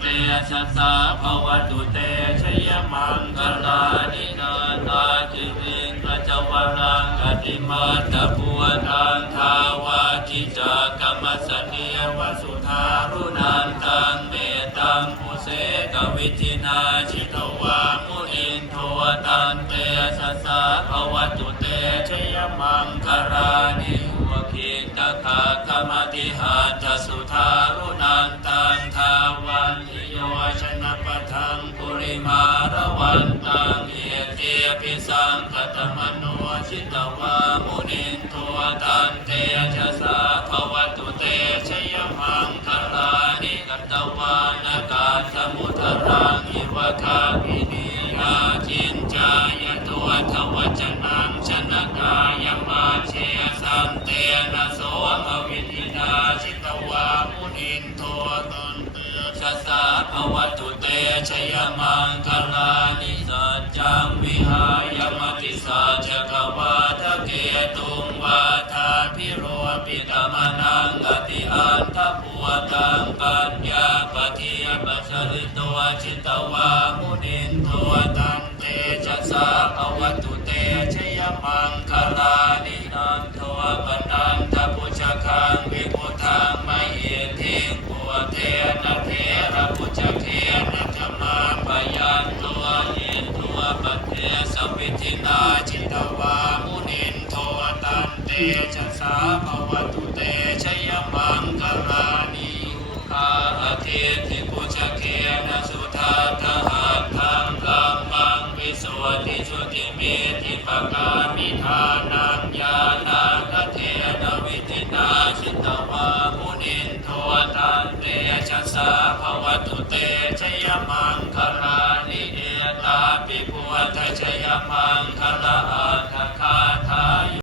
เตชัสสะภวตุเตชยมังคลานินาตาจิริงกัจวรังกติมาตะพุวตังทาวาจิจากรรมสเนียวสุธารุนันตังเมตังปุเสกวิจินาชิตวามุนินโทตันเตชัสสะภวตุเตชยมังคลานิหัวคิตคาคมติหาจสุธา ปุริมาระวันตังเอเตปิสังกตมโนชิตวามุนินโทตันเตชะสาภวตุเตชยมังคลานิกัตวานากาสมุทรังอิวะคาปินีนาจินจายตัวทวจนังชน ชะสาภวตุเตชยมังคลานิสัจจังวิหายมติสัจกวาทะเกตุงวาทาพิโรปิตมนังอติอันทปัวตังปัญญาปฏิยปัสริตัวจิตวามุนินโทตันเตชะสาภวตุเตชยมังคลานินันโทปนันทปุชคังวิพุทัง วิทินาจิตวามุนินโทตันเตชะสาภวตุเตชยมังคลานิยุคาอเทติปุจเกนะสุทาทหัตถังกัมมังวิสวติชุติเมติปกามิทานังญาณาคเทนะวิทินาชิตวามุนินโทตันเตชะสาภวตุเตชยมัง วัตชยมังคลาอัตคา